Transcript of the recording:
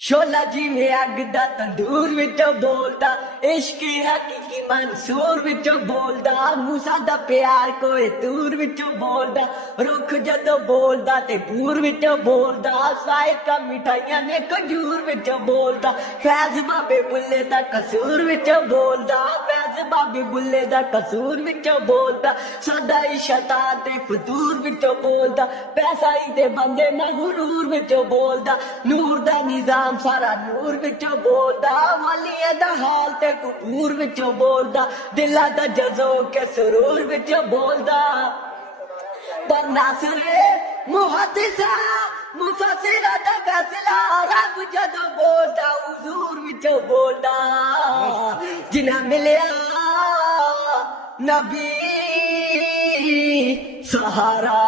शोला जी में अग दा तंदूर विच बोलदा, इश्क हकीकी मंसूर विच बोलदा, मूसा दा प्यार कोई दूर विच बोलदा, रुख जदों बोलदा ते पूर विच बोलदा, साइका मिठाइयां ने खजूर विच बोलदा, फैज बाबे बुल्ले दा कसूर विच बोलदा, फैज बाबे बुल्ले दा कसूर विच बोलदा, साडा ही शैतान ते फतूर विच बोलदा, पैसा ही ते बंदे मगरूर विच बोलदा, नूर दा निजाम सारा नूर विचों बोलदा, वालिया दा हाल ते कपूर विचों बोलदा, दिला दा जज़ो के सुरूर विचों बोलदा, पर नासरे मुहद्दिसा मुफस्सिरा दा फैसला रब जदों बोलदा हुजूर विचों बोलदा, जिन्हां मिलिया नबी सहारा